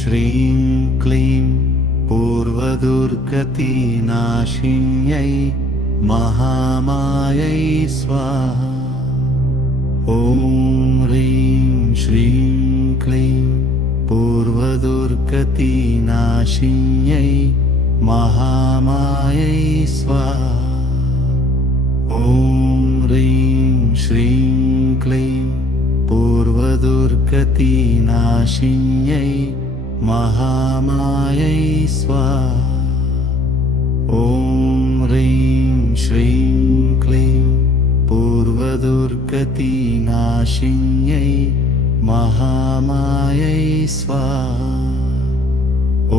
श्रीं क्लीं पूर्वदुर्गतिनाशिन्यै महामायै स्वाहा। ॐ ह्रीं श्रीं क्लीं पूर्वदुर्गतिनाशिन्यै महामायै स्वाहा। ॐ ह्रीं श्रीं क्लीं पूर्वदुर्गतिनाशिन्यै महामायै स्वाहा। ॐ ह्रीं श्रीं क्लीं पूर्वदुर्गतिनाशिन्यै महामायै स्वाहा।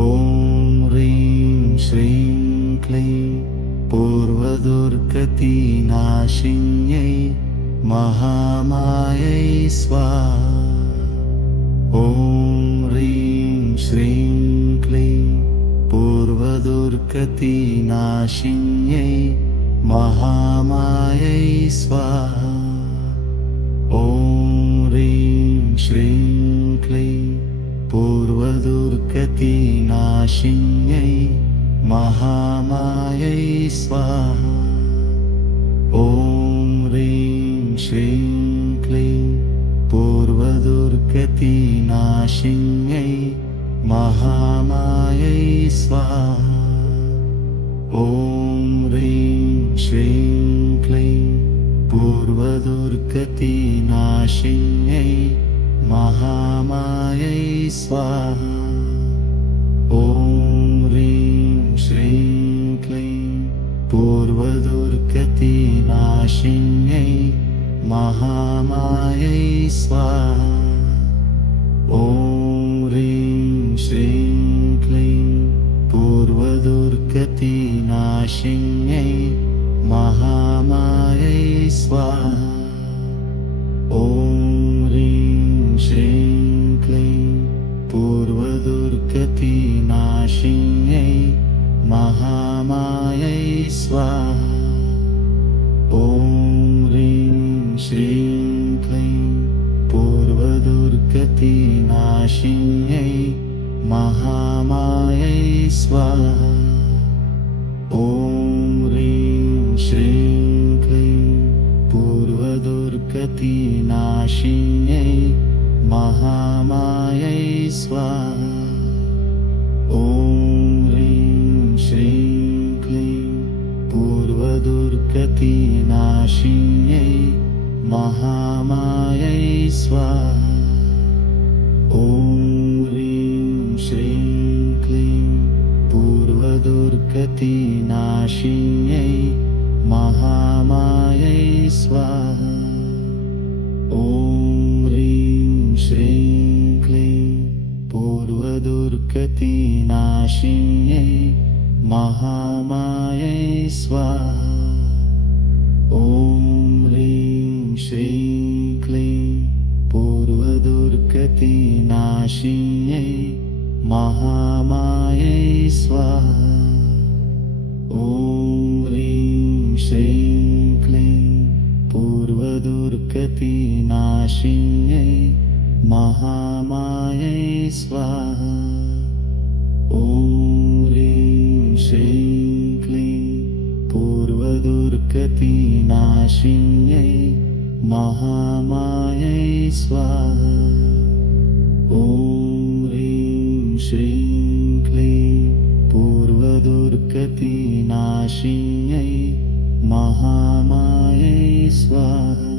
ॐ ह्रीं श्रीं क्लीं पूर्वदुर्गतिनाशिन्यै महामायै स्वाहा। ॐ ह्रीं श्रीं क्लीं पूर्वदुर्गतिनाशिन्यै महामायै स्वाहा। ॐ ह्रीं श्रीं क्लीं पूर्वदुर्गतिनाशिन्यै महामायै स्वाहा। ॐ ह्रीं श्रीं क्लीं पूर्वदुर्गतिनाशिन्यै महामायै स्वाहा। ॐ ह्रीं श्रीं क्लीं पूर्वदुर्गतिनाशिन्यै महामायै स्वाहा। ॐ ह्रीं श्रीं क्लीं पूर्वदुर्गतिनाशिन्यै महामायै स्वाहा। ॐ ह्रीं श्रीं क्लीं पूर्वदुर्गतिनाशिन्यै महामायै स्वाहा। ॐ ह्रीं श्रीं क्लीं पूर्वदुर्गतिनाशिन्यै महामायै स्वाहा। ॐ ह्रीं श्रीं क्लीं पूर्वदुर्गतिनाशिन्यै महामायै स्वाहा। ॐ ह्रीं श्रीं क्लीं पूर्वदुर्गतिनाशिन्यै महामायै स्वाहा। ॐ ह्रीं श्रीं क्लीं पूर्वदुर्गतिनाशिन्यै महामायै स्वाहा। ॐ ह्रीं श्रीं क्लीं पूर्वदुर्गतिनाशिन्यै महामायै स्वाहा। ॐ ह्रीं श्रीं क्लीं पूर्वदुर्गतिनाशिन्यै महामायै स्वाहा। ॐ ह्रीं श्रीं क्लीं पूर्वदुर्गतिनाशिन्यै महामायै स्वाहा। ॐ ह्रीं श्रीं क्लीं पूर्वदुर्गतिनाशिन्यै महामायै स्वाहा। ॐ ह्रीं श्रीं क्लीं पूर्वदुर्गतिनाशिन्यै महामायै स्वाहा। ॐ ह्रीं श्रीं क्लीं पूर्वदुर्गतिनाशिन्यै महामायै स्वाहा।